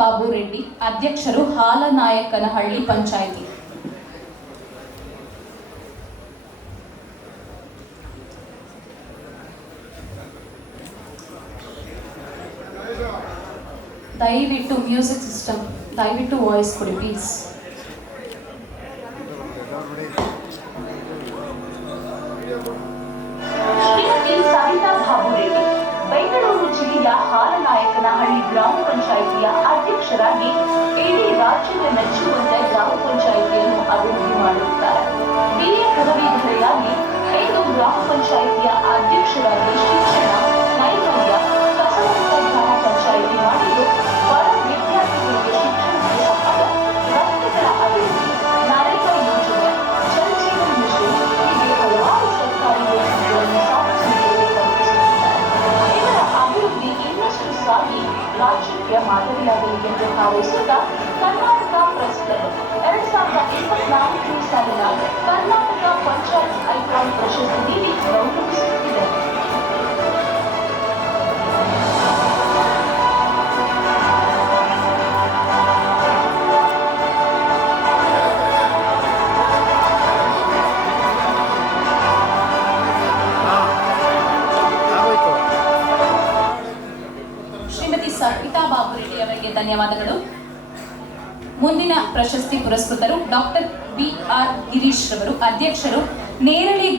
ಬಾಬು ರೆಡ್ಡಿ, ಅಧ್ಯಕ್ಷರು, ಹಾಲನಾಯಕನಹಳ್ಳಿ ಪಂಚಾಯಿತಿ. ದಯವಿಟ್ಟು music system, ದಯವಿಟ್ಟು ವಾಯ್ಸ್ ಕೊಡಿ ಪ್ಲೀಸ್. ಶ್ರೀಮತಿ ಸವಿತಾ ಬಾಬು ರೆಡ್ಡಿ ಬೆಂಗಳೂರು ಜಿಲ್ಲೆಯ ಹಾಲನಾಯಕನಹಳ್ಳಿ ಗ್ರಾಮ ಪಂಚಾಯಿತಿಯ ಅಧ್ಯಕ್ಷರಾಗಿ ಇಡೀ ರಾಜ್ಯದ ಮೆಚ್ಚುವಂತೆ ಗ್ರಾಮ ಪಂಚಾಯಿತಿಯನ್ನು ಅಭಿವೃದ್ಧಿ ಮಾಡಿರುತ್ತಾರೆ. ಹಿರಿಯ ಪದವೀಧರೆಯಾಗಿ 5 ಗ್ರಾಮ ಪಂಚಾಯಿತಿಯ ಅಧ್ಯಕ್ಷರಾಗಿ ಶಿಕ್ಷಣ, ನೈರ್ಮಲ್ಯ, ಕಸಮುಕ್ತ ಗ್ರಾಮ ಪಂಚಾಯಿತಿ ಮಾಡಿದ್ದು, ಬಡ ವಿದ್ಯಾರ್ಥಿಗಳಿಗೆ ಶಿಕ್ಷಣಕ್ಕೆ ಸಹಾಯ, ರಸ್ತೆಗಳ ಅಭಿವೃದ್ಧಿ, ನರೇಗಾ ಯೋಜನೆ, ಜಲ್ ಜೀವನ್ ಮಿಷನ್ ಹೀಗೆ ಹಲವಾರು ಸರ್ಕಾರಿ ಯೋಜನೆಗಳನ್ನು ಸಾರ್ವಜನಿಕರಿಗೆ ತಲುಪಿಸುತ್ತಿದ್ದಾರೆ. ಇವರ ಅಭಿವೃದ್ಧಿ ಇನ್ನಷ್ಟು ಸಾಗಿ ರಾಜ್ಯಕ್ಕೆ ಮಾದರಿಯಾಗಲಿ ಎಂದು ಹಾರೈಸುತ್ತಾ ಕರ್ನಾಟಕ ಪ್ರೆಸ್ ಕ್ಲಬ್ 2024 ಸಾಲಿನ ಕರ್ನಾಟಕ ಪಂಚಾಯತ್ ಐಕಾನ್ ಪ್ರಶಸ್ತಿ ನೀಡಿ ಗೌರವಿಸುತ್ತಿದೆ. ಶ್ರೀಮತಿ ಸವಿತಾ ಬಾಬು ರೆಡ್ಡಿ ಅವರಿಗೆ ಧನ್ಯವಾದಗಳು. ಮುಂದಿನ ಪ್ರಶಸ್ತಿ ಪುರಸ್ಕೃತರು ಡಾಕ್ಟರ್ BR ಗಿರೀಶ್ ರವರು, ಅಧ್ಯಕ್ಷರು, ನೇರಳಿ